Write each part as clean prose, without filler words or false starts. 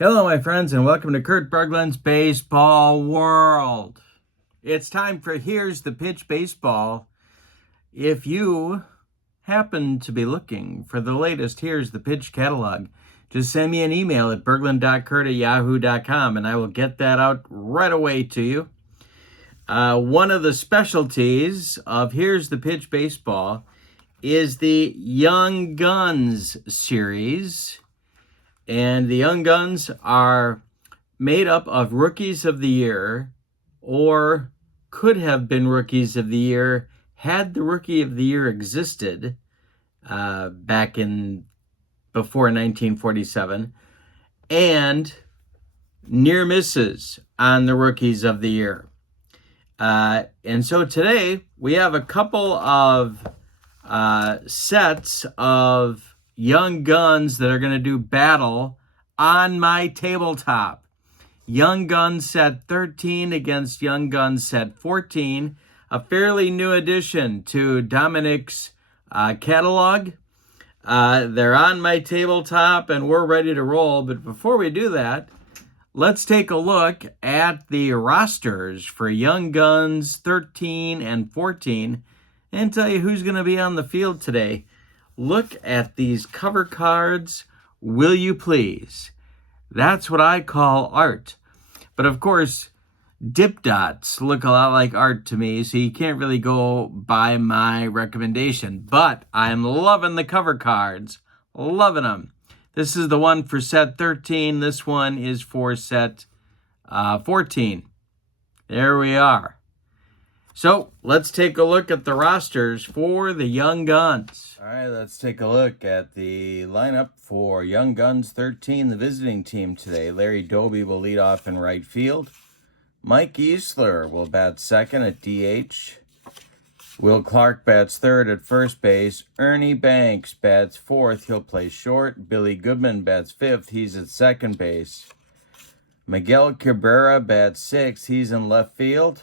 Hello, my friends, and welcome to Kurt Berglund's Baseball World. It's time for Here's the Pitch Baseball. If you happen to be looking for the latest Here's the Pitch catalog, just send me an email at berglund.kurt@yahoo.com, and I will get that out right away to you. One of the specialties of Here's the Pitch Baseball is the Young Guns series. And the Young Guns are made up of rookies of the year, or could have been rookies of the year had the rookie of the year existed back in before 1947, and near misses on the rookies of the year. And so today we have a couple of sets of Young Guns that are going to do battle on my tabletop. Young Guns set 13 against Young Guns set 14, a fairly new addition to Dominic's catalog. They're on my tabletop and we're ready to roll. But before we do that, let's take a look at the rosters for Young Guns 13 and 14 and tell you who's going to be on the field today. Look at these cover cards, will you please? That's what I call art. But of course, dip dots look a lot like art to me, so you can't really go by my recommendation. But I'm loving the cover cards, loving them. This is the one for set 13. This one is for set 14. There we are. So let's take a look at the rosters for the Young Guns. All right, let's take a look at the lineup for Young Guns 13, the visiting team today. Larry Doby will lead off in right field. Mike Easler will bat second at DH. Will Clark bats third at first base. Ernie Banks bats fourth. He'll play short. Billy Goodman bats fifth. He's at second base. Miguel Cabrera bats sixth. He's in left field.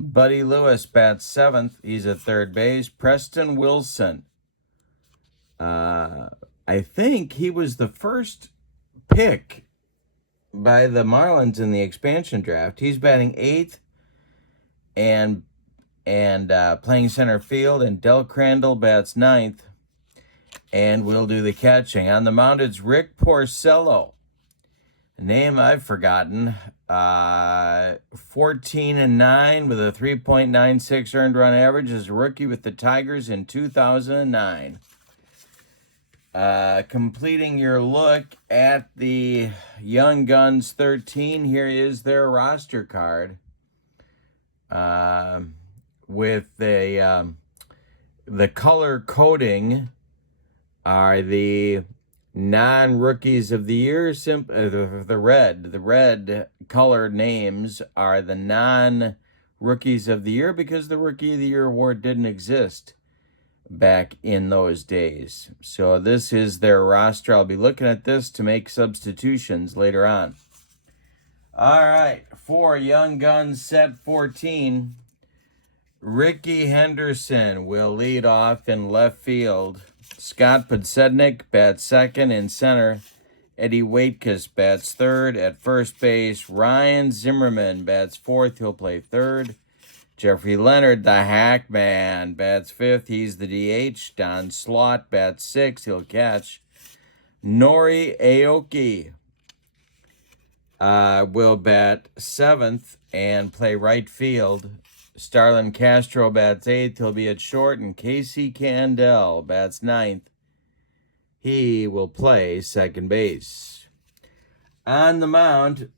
Buddy Lewis bats seventh. He's at third base. Preston Wilson. I think he was the first pick by the Marlins in the expansion draft. He's batting eighth and playing center field. And Del Crandall bats ninth and will do the catching. On the mound, it's Rick Porcello. A name I've forgotten. 14-9 with a 3.96 earned run average as a rookie with the Tigers in 2009. Completing your look at the Young Guns 13, here is their roster card. With the color coding are the non-rookies of the year. The red colored names are the non-rookies of the year because the Rookie of the Year award didn't exist back in those days. So this is their roster. I'll be looking at this to make substitutions later on. All right, for Young Guns set 14, Ricky Henderson will lead off in left field. Scott Podsednik bats second. In center, Eddie Waitkus bats third. At first base, Ryan Zimmerman bats fourth. He'll play third. Jeffrey Leonard, the hack man, bats fifth. He's the DH. Don Slaught bats sixth. He'll catch. Nori Aoki will bat seventh and play right field. Starlin Castro bats eighth. He'll be at short. And Casey Candell bats ninth. He will play second base. On the mound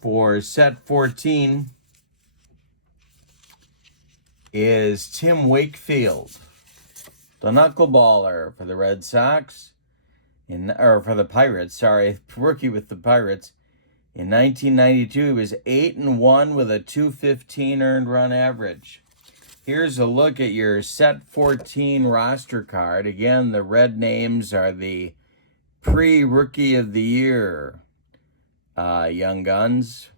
for set 14 is Tim Wakefield, the knuckleballer for the Red Sox, for the Pirates, rookie with the Pirates. In 1992, he was 8-1 with a 215 earned run average. Here's a look at your set 14 roster card. Again, the red names are the pre-Rookie of the Year Young Guns.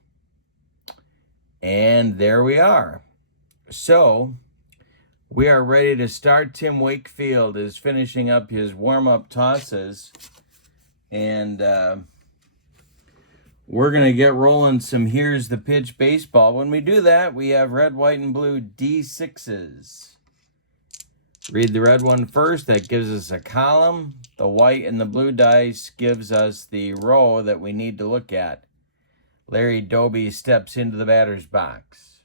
And there we are. So, we are ready to start. Tim Wakefield is finishing up his warm-up tosses. And We're going to get rolling some Here's the Pitch baseball. When we do that, we have red, white, and blue D6s. Read the red one first. That gives us a column. The white and the blue dice gives us the row that we need to look at. Larry Doby steps into the batter's box.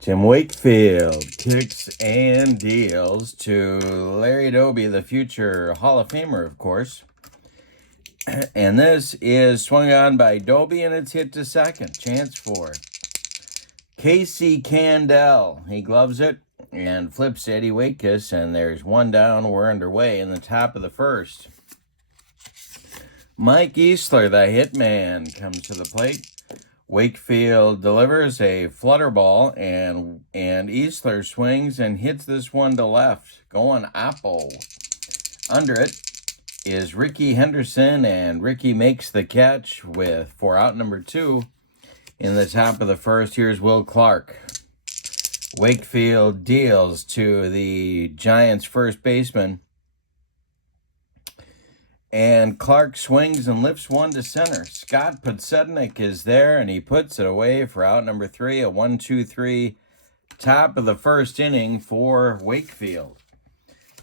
Tim Wakefield kicks and deals to Larry Doby, the future Hall of Famer, of course. And this is swung on by Doby, and it's hit to second. Chance for Casey Candell. He gloves it and flips to Eddie Waitkus, and there's one down. We're underway in the top of the first. Mike Easler, the hitman, comes to the plate. Wakefield delivers a flutter ball, and Easler swings and hits this one to left. Going oppo. Under it is Ricky Henderson, and Ricky makes the catch for out number 2 in the top of the first. Here's Will Clark. Wakefield deals to the Giants' first baseman, and Clark swings and lifts one to center. Scott Podsednik is there, and he puts it away for out number 3, a 1-2-3 top of the first inning for Wakefield.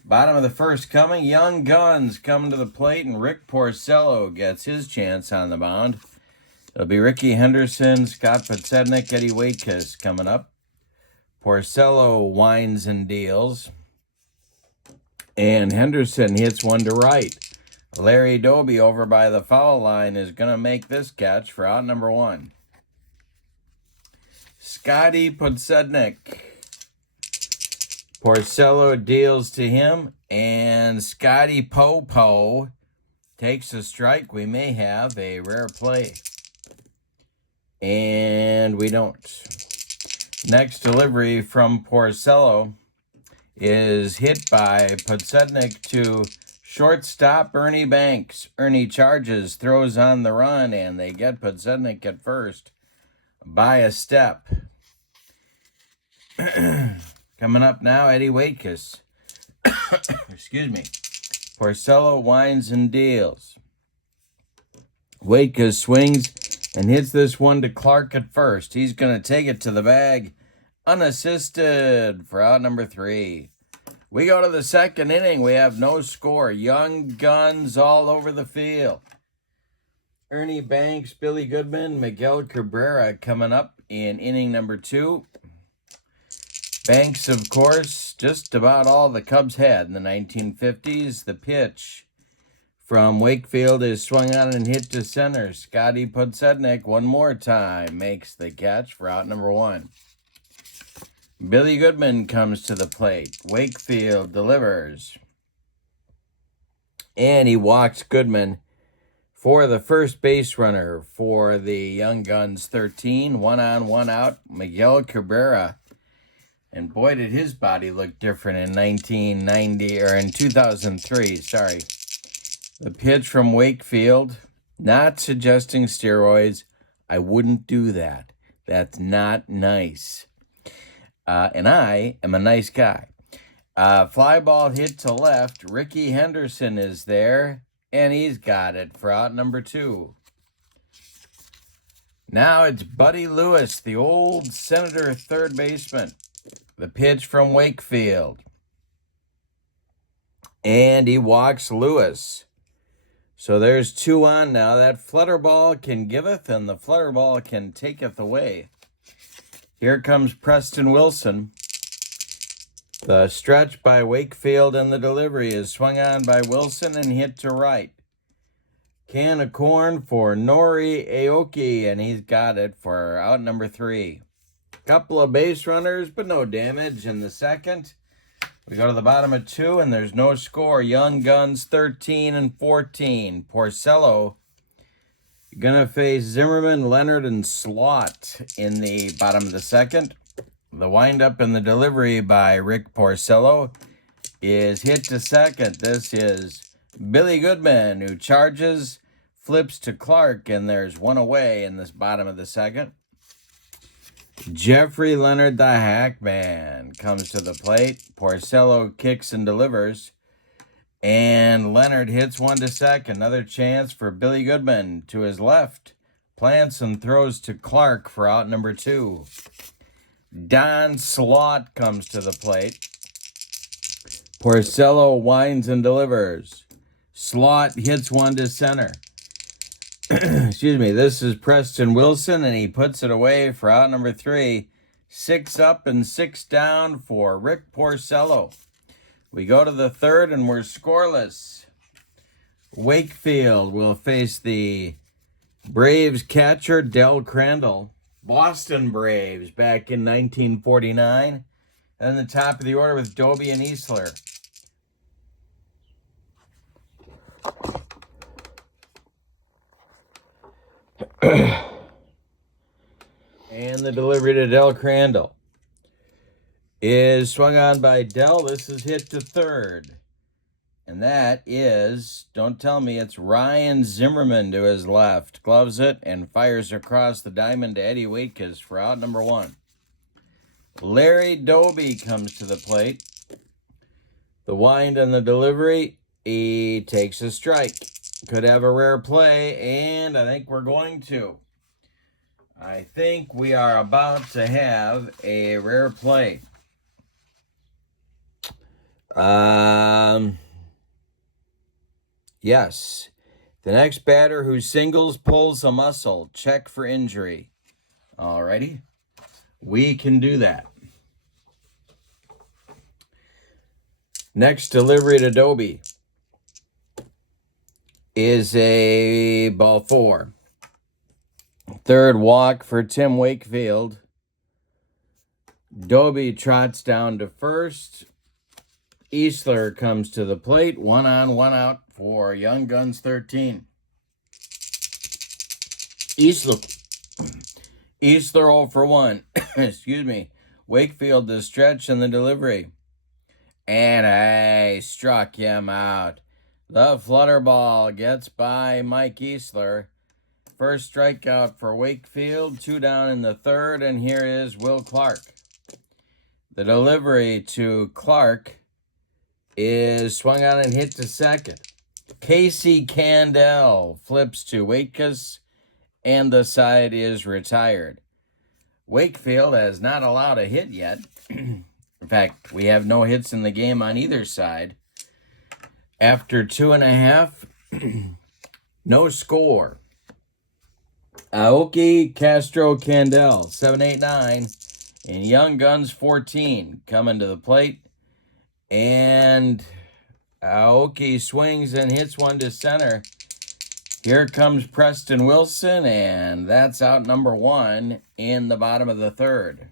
Bottom of the first coming, young guns come to the plate, and Rick Porcello gets his chance on the mound. It'll be Ricky Henderson, Scott Podsednik, Eddie Waitkus coming up. Porcello winds and deals, and Henderson hits one to right. Larry Doby over by the foul line is going to make this catch for out number 1. Scotty Podsednik. Porcello deals to him, and Scotty Popo takes a strike. We may have a rare play, and we don't. Next delivery from Porcello is hit by Podsednik to shortstop Ernie Banks. Ernie charges, throws on the run, and they get Podsednik at first by a step. Coming up now, Eddie Waitkus. Excuse me. Porcello winds and deals. Waitkus swings and hits this one to Clark at first. He's going to take it to the bag unassisted for out number 3. We go to the second inning. We have no score. Young guns all over the field. Ernie Banks, Billy Goodman, Miguel Cabrera coming up in inning number 2. Banks, of course, just about all the Cubs had in the 1950s. The pitch from Wakefield is swung on and hit to center. Scotty Podsednik one more time makes the catch for out number 1. Billy Goodman comes to the plate. Wakefield delivers, and he walks Goodman for the first base runner for the Young Guns 13. 1 on, 1 out. Miguel Cabrera. And boy, did his body look different in 1990 or in 2003. Sorry. The pitch from Wakefield, not suggesting steroids. I wouldn't do that. That's not nice. And I am a nice guy. Fly ball hit to left. Ricky Henderson is there, and he's got it for out number 2. Now it's Buddy Lewis, the old Senator third baseman. The pitch from Wakefield, and he walks Lewis. So there's 2 on now. That flutter ball can giveth, and the flutter ball can taketh away. Here comes Preston Wilson. The stretch by Wakefield, and the delivery is swung on by Wilson and hit to right. Can of corn for Nori Aoki, and he's got it for out number 3. Couple of base runners, but no damage in the second. We go to the bottom of 2, and there's no score. Young Guns 13 and 14. Porcello gonna face Zimmerman, Leonard, and Slot in the bottom of the second. The windup and the delivery by Rick Porcello is hit to second. This is Billy Goodman, who charges, flips to Clark, and there's one away in this bottom of the second. Jeffrey Leonard, the Hackman, comes to the plate. Porcello kicks and delivers, and Leonard hits one to second. Another chance for Billy Goodman to his left. plants and throws to Clark for out number 2. Don Slaught comes to the plate. Porcello winds and delivers. Slaught hits one to center. Excuse me, this is Preston Wilson, and he puts it away for out number 3. 6 up and 6 down for Rick Porcello. We go to the third, and we're scoreless. Wakefield will face the Braves catcher, Del Crandall. Boston Braves back in 1949. And the top of the order with Doby and Easler. And the delivery to Del Crandall is swung on by Del. This is hit to third. And that is, don't tell me, it's Ryan Zimmerman to his left. Gloves it and fires across the diamond to Eddie Waitkus for out number 1. Larry Doby comes to the plate. The wind and the delivery, he takes a strike. Could have a rare play, and I think we're going to. I think we are about to have a rare play. Yes. The next batter who singles pulls a muscle. Check for injury. Alrighty. We can do that. Next delivery to Doby is a ball 4. Third walk for Tim Wakefield. Doby trots down to first. Easler comes to the plate. 1 on, 1 out for Young Guns 13. Easler 0 for 1. Excuse me. Wakefield to stretch in the delivery. And I struck him out. The flutter ball gets by Mike Easler. First strikeout for Wakefield. 2 down in the third, and here is Will Clark. The delivery to Clark is swung on and hit to second. Casey Candell flips to Waitkus, and the side is retired. Wakefield has not allowed a hit yet. In fact, we have no hits in the game on either side. After 2.5, no score. Aoki, Castro, Candell, 7, 8, 9, and Young Guns 14 coming to the plate. And Aoki swings and hits one to center. Here comes Preston Wilson, and that's out number 1 in the bottom of the third.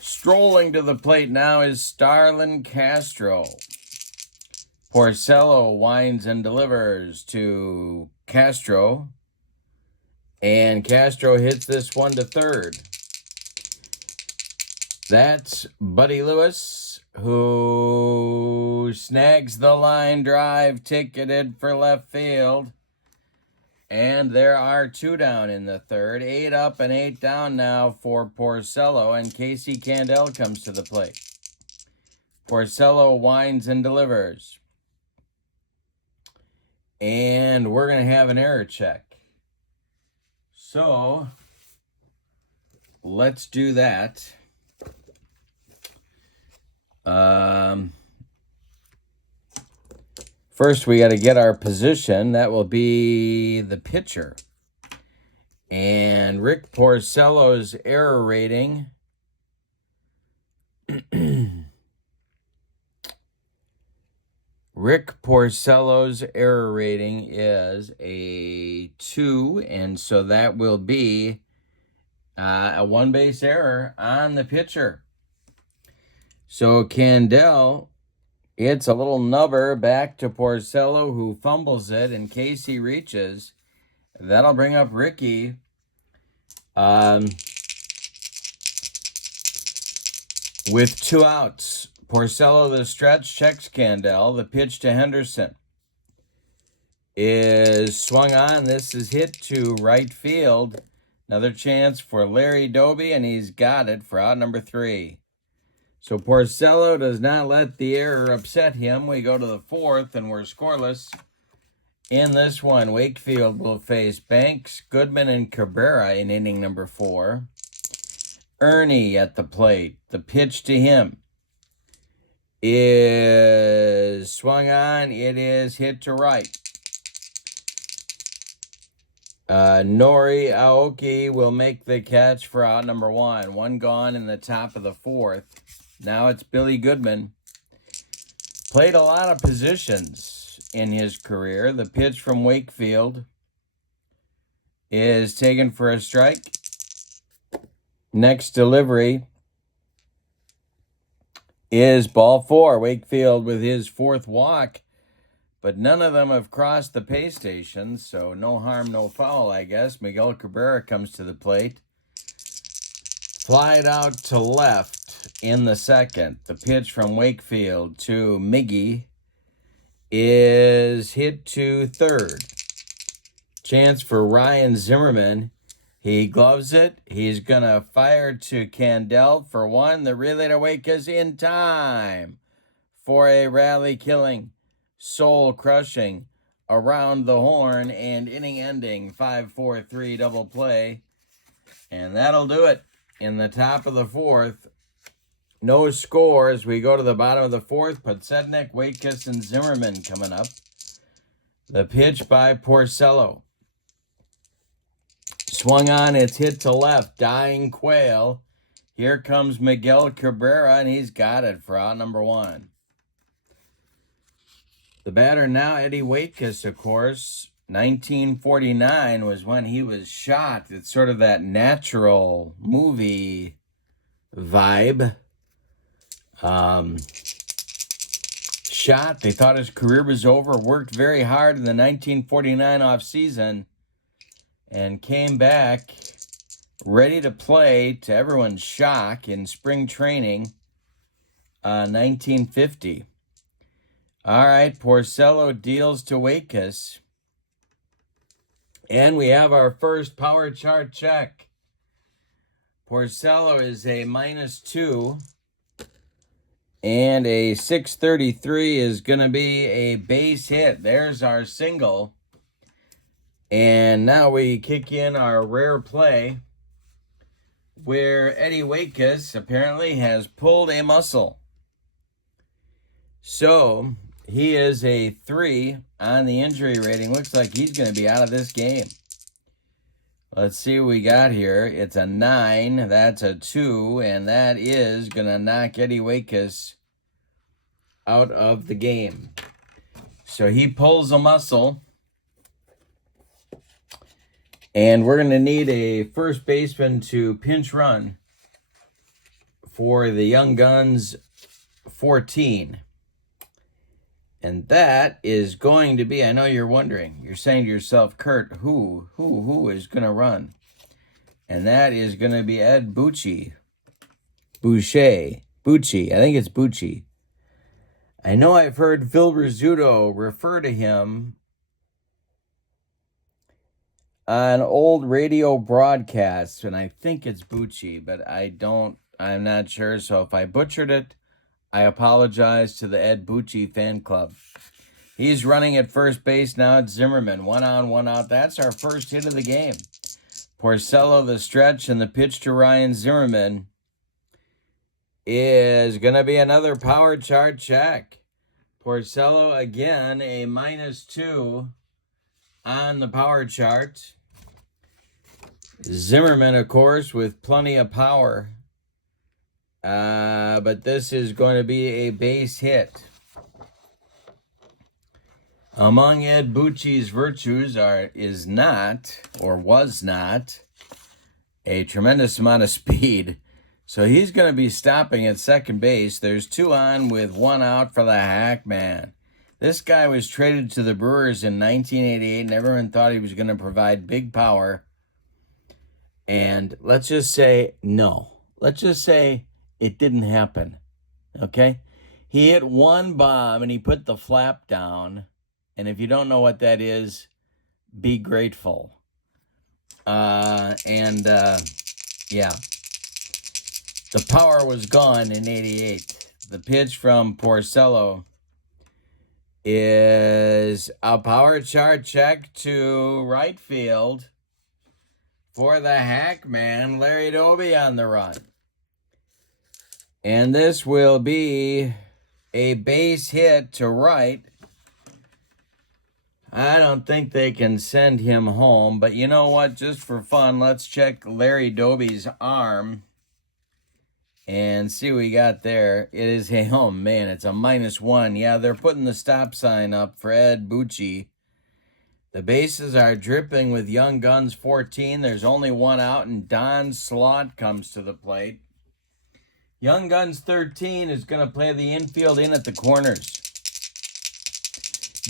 Strolling to the plate now is Starlin Castro. Porcello winds and delivers to Castro. And Castro hits this one to third. That's Buddy Lewis, who snags the line drive, ticketed for left field. And there are 2 down in the third. 8 up and 8 down now for Porcello, and Casey Candell comes to the plate. Porcello winds and delivers. And we're going to have an error check. So, let's do that. First, we got to get our position. That will be the pitcher. And Rick Porcello's error rating Rick Porcello's error rating is a 2, and so that will be a 1-base error on the pitcher. So Candell, it's a little nubber back to Porcello, who fumbles it, and Casey reaches. That'll bring up Ricky. With 2 outs. Porcello, the stretch, checks Candell. The pitch to Henderson is swung on. This is hit to right field. Another chance for Larry Doby, and he's got it for out number 3. So Porcello does not let the error upset him. We go to the fourth, and we're scoreless. In this one, Wakefield will face Banks, Goodman, and Cabrera in inning number 4. Ernie at the plate. The pitch to him is swung on. It is hit to right. Nori Aoki will make the catch for out number 1. 1 gone in the top of the 4th. Now it's Billy Goodman. Played a lot of positions in his career. The pitch from Wakefield is taken for a strike. Next delivery is ball 4. Wakefield with his 4th walk, but none of them have crossed the pay station, so no harm, no foul, I guess. Miguel Cabrera comes to the plate. Flied out to left in the 2nd. The pitch from Wakefield to Miggy is hit to 3rd. Chance for Ryan Zimmerman. He gloves it. He's going to fire to Candel for 1. The relay to Wake is in time for a rally-killing, soul-crushing, around the horn, and inning-ending 5-4-3 double play. And that'll do it in the top of the 4th. No score as we go to the bottom of the 4th. Podsednik, Waitkus, and Zimmerman coming up. The pitch by Porcello. Swung on, it's hit to left. Dying Quail. Here comes Miguel Cabrera, and he's got it for out number 1. The batter now, Eddie Waitkus, of course. 1949 was when he was shot. It's sort of that natural movie vibe. Shot. They thought his career was over. Worked very hard in the 1949 offseason and came back ready to play, to everyone's shock, in spring training 1950. All right, Porcello deals to Waitkus. And we have our first power chart check. Porcello is a -2. And a 633 is going to be a base hit. There's our single. And now we kick in our rare play, where Eddie Waitkus apparently has pulled a muscle. So he is a 3 on the injury rating. Looks like he's going to be out of this game. Let's see what we got here. It's a 9. That's a 2. And that is going to knock Eddie Waitkus out of the game. So he pulls a muscle. And we're going to need a first baseman to pinch run for the Young Guns 14. And that is going to be, I know you're wondering, you're saying to yourself, Kurt, who is going to run? And that is going to be Ed Bucci. Bucci. I think it's Bucci. I know I've heard Phil Rizzuto refer to him on old radio broadcasts, and I think it's Bucci, but I'm not sure. So if I butchered it, I apologize to the Ed Bucci fan club. He's running at first base now. It's Zimmerman. 1 on, 1 out. That's our first hit of the game. Porcello, the stretch, and the pitch to Ryan Zimmerman is going to be another power chart check. Porcello, again, a -2 on the power chart. Zimmerman, of course, with plenty of power. But this is going to be a base hit. Among Ed Bucci's virtues was not, a tremendous amount of speed. So he's going to be stopping at second base. There's 2 on with 1 out for the Hack Man. This guy was traded to the Brewers in 1988, and everyone thought he was going to provide big power. And let's just say no. Let's just say it didn't happen. Okay? He hit 1 bomb, and he put the flap down. And if you don't know what that is, be grateful. Yeah. The power was gone in 88. The pitch from Porcello is a power chart check to right field for the Hackman, Larry Doby on the run. And this will be a base hit to right. I don't think they can send him home, but you know what? Just for fun, let's check Larry Doby's arm and see what we got there. It is a, oh man, it's a -1. Yeah, they're putting the stop sign up for Ed Bucci. The bases are dripping with Young Guns 14. There's only one out, and Don Slott comes to the plate. Young Guns 13 is going to play the infield in at the corners.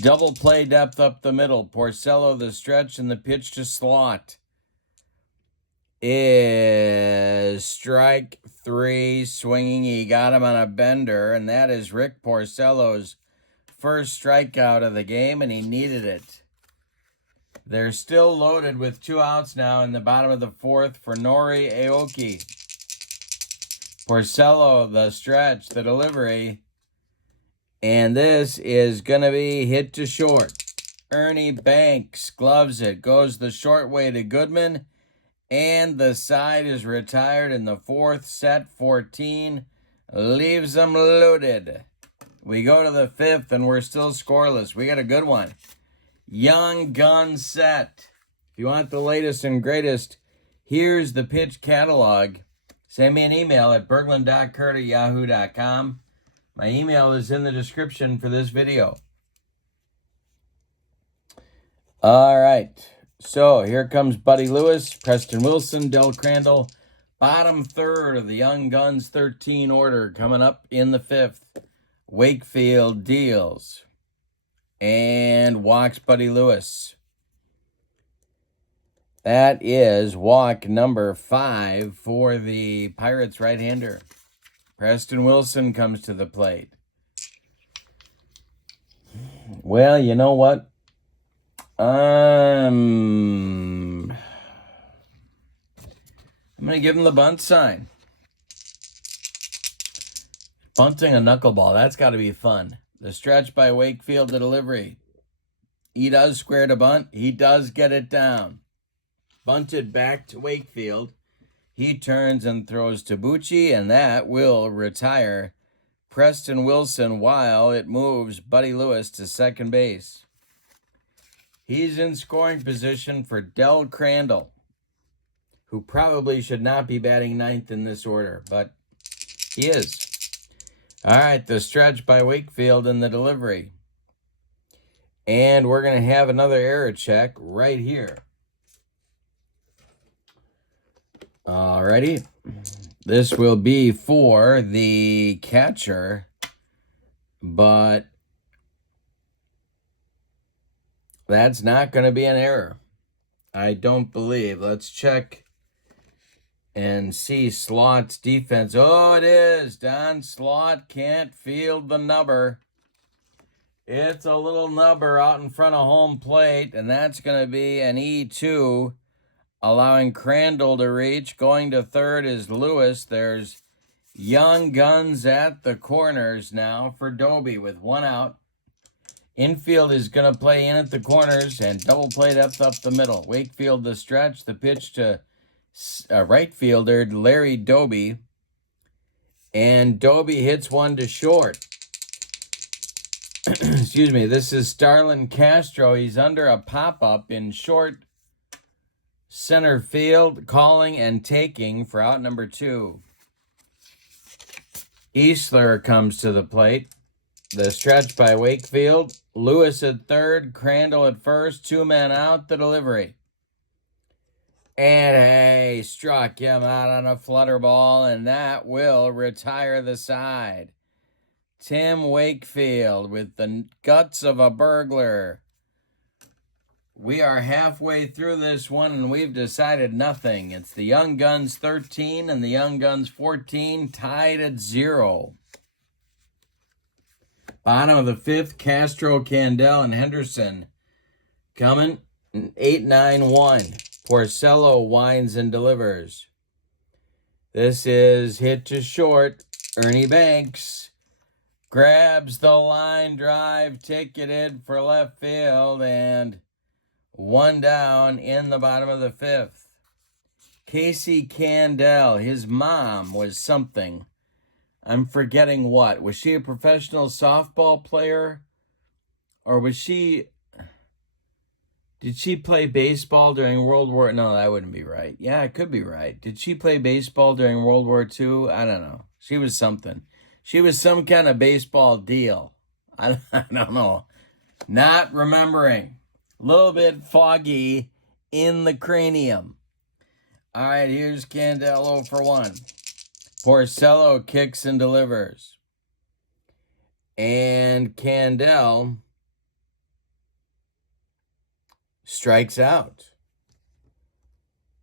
Double play depth up the middle. Porcello the stretch, and the pitch to Slott is strike 3, swinging. He got him on a bender, and that is Rick Porcello's first strikeout of the game, and he needed it. They're still loaded with 2 outs now in the bottom of the 4th for Nori Aoki. Porcello the stretch, the delivery, and this is going to be hit to short. Ernie Banks gloves it, goes the short way to Goodman, and the side is retired in the 4th. Set 14 leaves them loaded. We go to the 5th, and we're still scoreless. We got a good one. Young Gun set. If you want the latest and greatest, here's the pitch catalog. Send me an email at berglund.kurt@yahoo.com. My email is in the description for this video. All right. So here comes Buddy Lewis, Preston Wilson, Del Crandall. Bottom 3rd of the Young Guns 13 order coming up in the 5th. Wakefield deals and walks Buddy Lewis. That is walk number 5 for the Pirates right-hander. Preston Wilson comes to the plate. Well, you know what? I'm going to give him the bunt sign. Bunting a knuckleball, that's got to be fun. The stretch by Wakefield, the delivery. He does square to bunt. He does get it down. Bunted back to Wakefield. He turns and throws to Bucci, and that will retire Preston Wilson while it moves Buddy Lewis to second base. He's in scoring position for Del Crandall, who probably should not be batting 9th in this order, but he is. All right, the stretch by Wakefield and the delivery. And we're going to have another error check right here. Alrighty. This will be for the catcher, but that's not going to be an error, I don't believe. Let's check and see Slott's defense. Oh, it is. Don Slott can't field the nubber. It's a little nubber out in front of home plate, and that's going to be an E2, allowing Crandall to reach. Going to third is Lewis. There's Young Guns at the corners now for Doby with 1 out. Infield is going to play in at the corners and double play depth up the middle. Wakefield the stretch, the pitch to right fielder Larry Doby. And Doby hits one to short. Excuse me, this is Starlin Castro. He's under a pop-up in short center field, calling and taking for out number 2. Easler comes to the plate. The stretch by Wakefield. Lewis at third, Crandall at first, 2 men out, the delivery. And hey, struck him out on a flutter ball, and that will retire the side. Tim Wakefield with the guts of a burglar. We are halfway through this one, and we've decided nothing. It's the Young Guns 13 and the Young Guns 14 tied at 0. Bottom of the 5th, Castro, Candell, and Henderson coming. 8-9-1. Porcello winds and delivers. This is hit to short. Ernie Banks grabs the line drive, ticketed for left field, and one down in the bottom of the fifth. Casey Candell, his mom was something. I'm forgetting what. Was she a professional softball player? Or was she... Did she play baseball during World War... No, that wouldn't be right. Yeah, it could be right. Did she play baseball during World War II? I don't know. She was something. She was some kind of baseball deal. I don't know. Not remembering. A little bit foggy in the cranium. All right, here's Candelo for one. Porcello kicks and delivers. And Candell strikes out.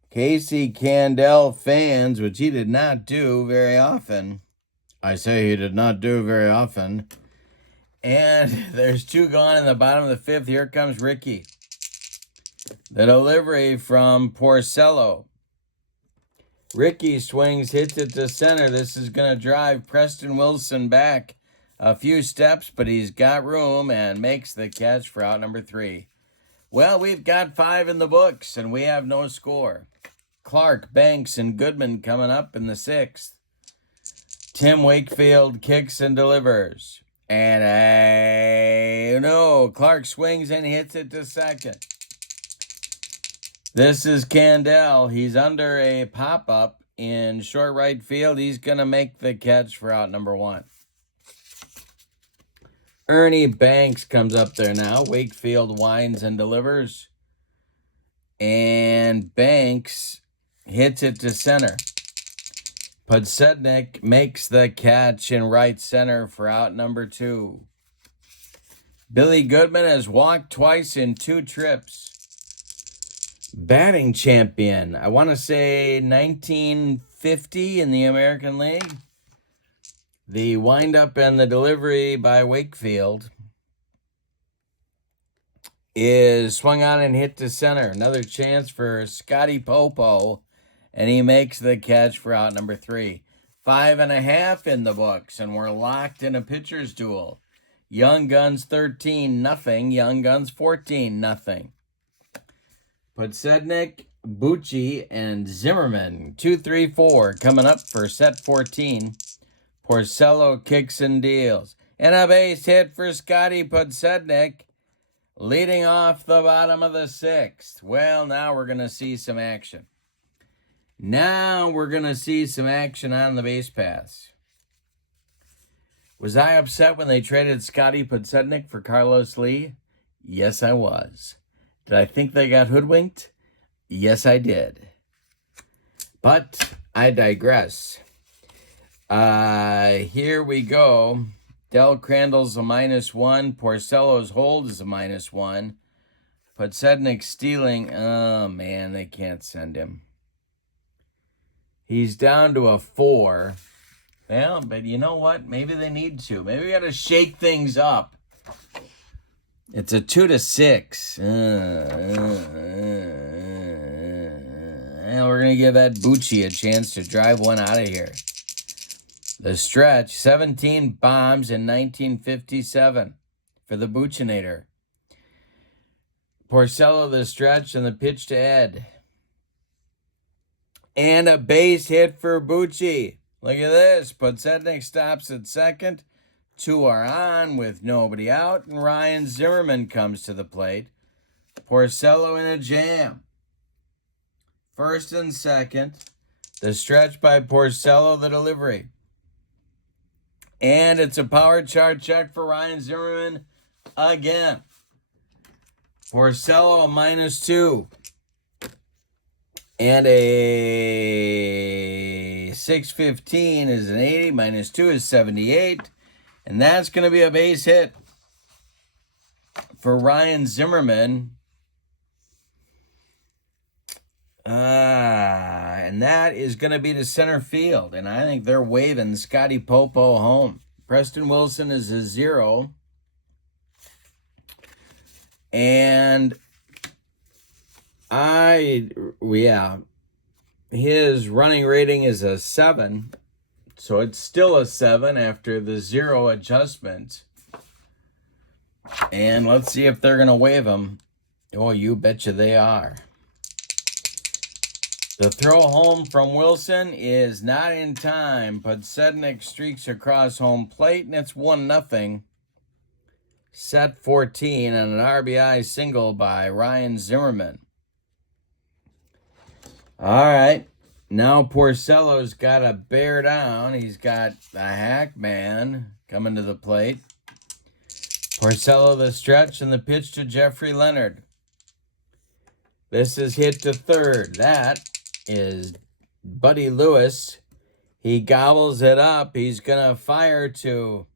Casey Candell fans, which he did not do very often. I say he did not do very often. And there's two gone in the bottom of the fifth. Here comes Ricky. The delivery from Porcello. Ricky swings, hits it to center. This is going to drive Preston Wilson back a few steps, but he's got room and makes the catch for out number 3. Well, we've got 5 in the books, and we have no score. Clark, Banks, and Goodman coming up in the 6th. Tim Wakefield kicks and delivers. And Clark swings and hits it to second. This is Candell. He's under a pop-up in short right field. He's going to make the catch for out number 1. Ernie Banks comes up there now. Wakefield winds and delivers. And Banks hits it to center. Podsednik makes the catch in right center for out number 2. Billy Goodman has walked twice in 2 trips. Batting champion, I want to say 1950 in the American League. The windup and the delivery by Wakefield is swung on and hit to center. Another chance for Scotty Popo, and he makes the catch for out number 3. 5.5 in the books, and we're locked in a pitcher's duel. Young Guns 13-0, Young Guns 14-0. Podsednik, Bucci, and Zimmerman, 2, 3, 4, coming up for set 14. Porcello kicks and deals. And a base hit for Scotty Podsednik, leading off the bottom of the 6th. Well, now we're going to see some action. Now we're going to see some action on the base paths. Was I upset when they traded Scotty Podsednik for Carlos Lee? Yes, I was. Did I think they got hoodwinked? Yes, I did. But I digress. Here we go. Del Crandall's a -1. Porcello's hold is a -1. Podsednik stealing. Oh, man, they can't send him. He's down to a 4. Well, but you know what? Maybe they need to. Maybe we got to shake things up. It's a 2-6. And we're going to give that Bucci a chance to drive one out of here. The stretch, 17 bombs in 1957 for the Buccinator. Porcello, the stretch, and the pitch to Ed. And a base hit for Bucci. Look at this. Podsednik stops at second. 2 are on with nobody out, and Ryan Zimmerman comes to the plate. Porcello in a jam. First and second. The stretch by Porcello, the delivery. And it's a power chart check for Ryan Zimmerman again. Porcello, a -2. And a 615 is an 80. -2 is 78. And that's going to be a base hit for Ryan Zimmerman. And that is going to be to center field. And I think they're waving Scotty Popo home. Preston Wilson is a 0. And his running rating is a 7. So it's still a 7 after the 0 adjustment. And let's see if they're going to wave them. Oh, you betcha they are. The throw home from Wilson is not in time. Podsednik streaks across home plate, and it's 1-0. Set 14 and an RBI single by Ryan Zimmerman. All right. Now Porcello's got to bear down. He's got the hack man coming to the plate. Porcello the stretch and the pitch to Jeffrey Leonard. This is hit to third. That is Buddy Lewis. He gobbles it up. He's going to fire to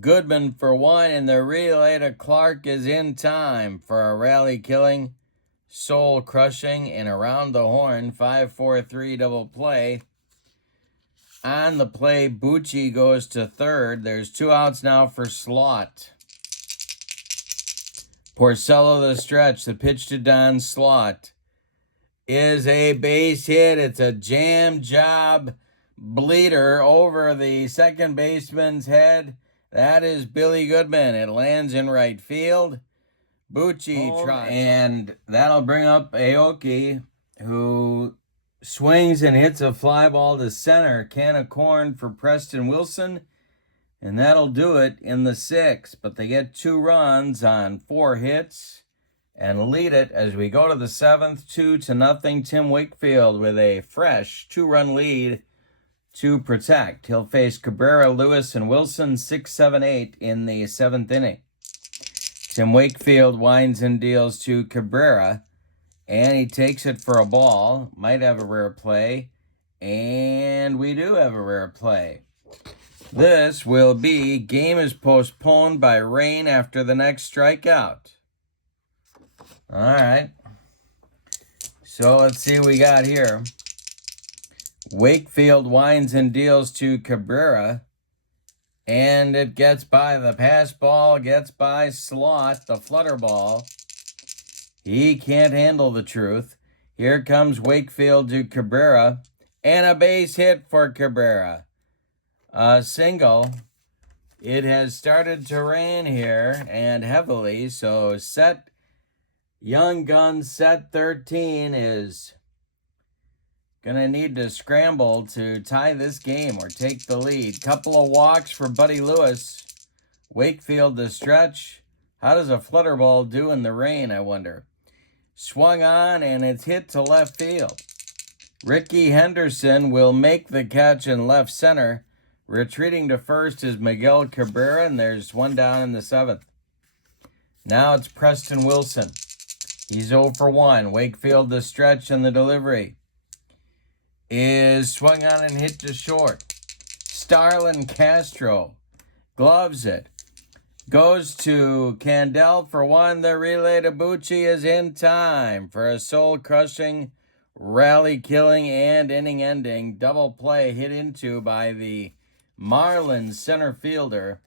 Goodman for 1, and the relay to Clark is in time for a rally-killing, soul-crushing, and around the horn 5-4-3 double play. On the play, Bucci goes to third. There's 2 outs now for Slaught. Porcello the stretch. The pitch to Don Slaught is a base hit. It's a jam job bleeder over the second baseman's head. That is Billy Goodman. It lands in right field. Bucci tries. And that'll bring up Aoki, who swings and hits a fly ball to center. Can of corn for Preston Wilson. And that'll do it in the 6th. But they get 2 runs on 4 hits and lead it as we go to the 7th, 2-0. Tim Wakefield with a fresh 2-run lead to protect. He'll face Cabrera, Lewis, and Wilson 6, 7, 8 in the 7th inning. Tim Wakefield winds and deals to Cabrera, and he takes it for a ball. Might have a rare play, and we do have a rare play. This will be game is postponed by rain after the next strikeout. All right. So let's see what we got here. Wakefield winds and deals to Cabrera, and it gets by. The pass ball gets by Slaught, the flutter ball. He can't handle the truth. Here comes Wakefield to Cabrera, and a base hit for Cabrera. A single. It has started to rain here, and heavily, so Young Guns set 13 is gonna need to scramble to tie this game or take the lead. Couple of walks for Buddy Lewis. Wakefield the stretch. How does a flutter ball do in the rain, I wonder? Swung on, and it's hit to left field. Ricky Henderson will make the catch in left center. Retreating to first is Miguel Cabrera, and there's 1 down in the 7th. Now it's Preston Wilson. He's 0 for 1. Wakefield the stretch, and the delivery is swung on and hit to short. Starlin Castro gloves it. Goes to Candel for 1. The relay to Bucci is in time for a soul-crushing, rally-killing, and inning-ending double play hit into by the Marlins center fielder.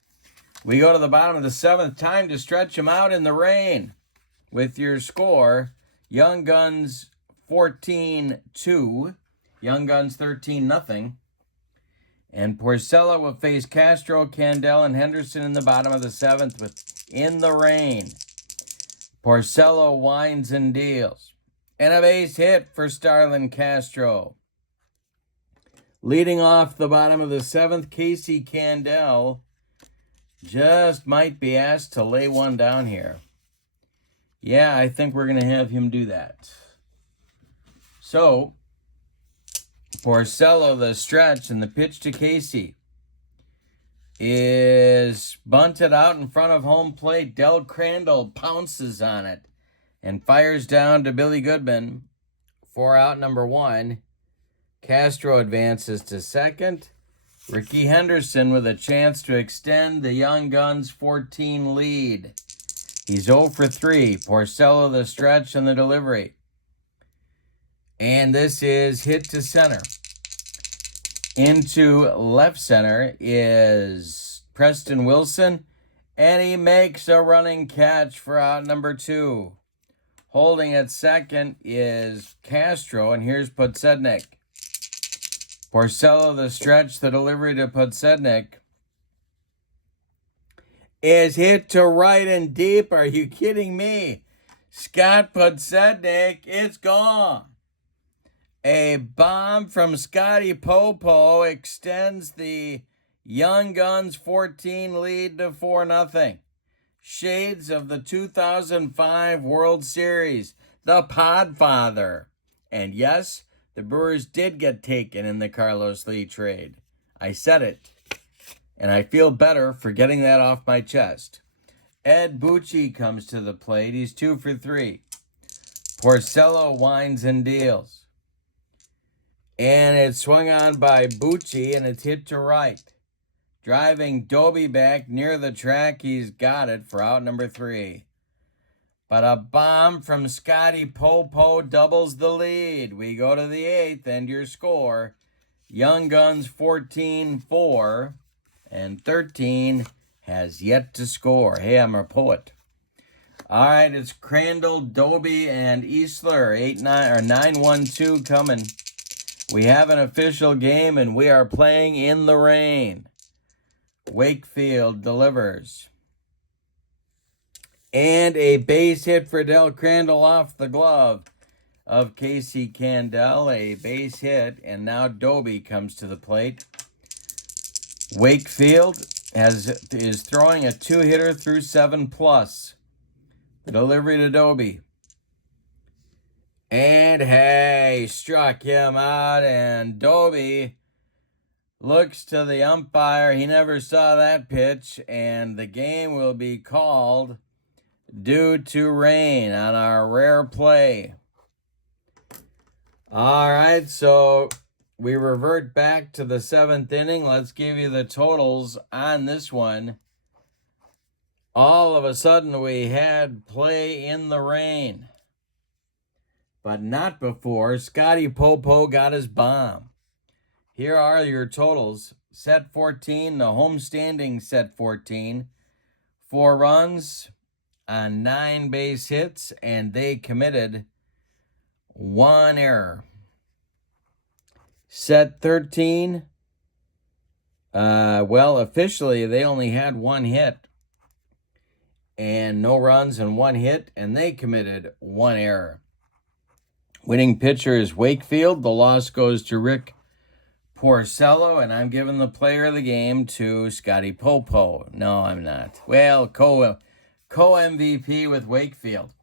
We go to the bottom of the 7th. Time to stretch him out in the rain with your score. Young Guns 14-2. Young Guns 13-0. And Porcello will face Castro, Candel, and Henderson in the bottom of the 7th with In the Rain. Porcello winds and deals. And a base hit for Starlin Castro. Leading off the bottom of the 7th, Casey Candel just might be asked to lay one down here. Yeah, I think we're going to have him do that. So, Porcello, the stretch, and the pitch to Casey is bunted out in front of home plate. Del Crandall pounces on it and fires down to Billy Goodman for out number 1. Castro advances to second. Ricky Henderson with a chance to extend the Young Guns 14 lead. He's 0 for 3. Porcello the stretch and the delivery. And this is hit to center. Into left center is Preston Wilson, and he makes a running catch for out number 2. Holding at second is Castro, and here's Podsednik. Porcello, the stretch, the delivery to Podsednik is hit to right and deep. Are you kidding me? Scott Podsednik, it's gone. A bomb from Scotty Popo extends the Young Guns 14 lead to 4-0. Shades of the 2005 World Series, the Podfather. And yes, the Brewers did get taken in the Carlos Lee trade. I said it, and I feel better for getting that off my chest. Ed Bucci comes to the plate. He's 2 for 3. Porcello winds and deals. And it's swung on by Bucci, and it's hit to right. Driving Doby back near the track, he's got it for out number 3. But a bomb from Scotty Popo doubles the lead. We go to the 8th, and your score, Young Guns 14-4, and 13 has yet to score. Hey, I'm a poet. All right, it's Crandall, Doby, and Easler, 9-1-2 coming. We have an official game, and we are playing in the rain. Wakefield delivers. And a base hit for Del Crandall off the glove of Casey Candell. A base hit, and now Doby comes to the plate. Wakefield is throwing a 2-hitter through 7+. The delivery to Doby. And hey, struck him out, and Doby looks to the umpire. He never saw that pitch, and the game will be called due to rain on our rare play. All right, so we revert back to the 7th inning. Let's give you the totals on this one. All of a sudden, we had play in the rain. But not before Scotty Popo got his bomb. Here are your totals. Set 14, the homestanding set 14. 4 runs on 9 base hits, and they committed 1 error. Set 13, officially they only had 1 hit and no runs and 1 hit, and they committed 1 error. Winning pitcher is Wakefield. The loss goes to Rick Porcello, and I'm giving the player of the game to Scotty Popo. No, I'm not. Well, co-MVP with Wakefield.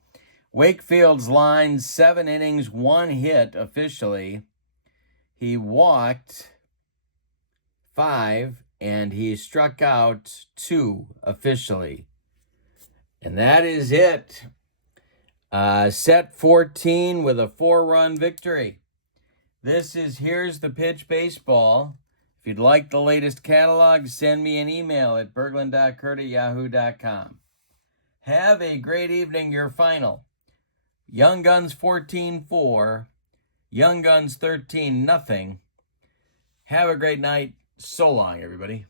Wakefield's line, 7 innings, 1 hit officially. He walked 5, and he struck out 2 officially. And that is it. Set 14 with a 4-run victory. This is Here's the Pitch Baseball. If you'd like the latest catalog, send me an email at berglund.kurt@yahoo.com. Have a great evening. Your final. Young Guns 14-4. Young Guns 13-0. Have a great night. So long, everybody.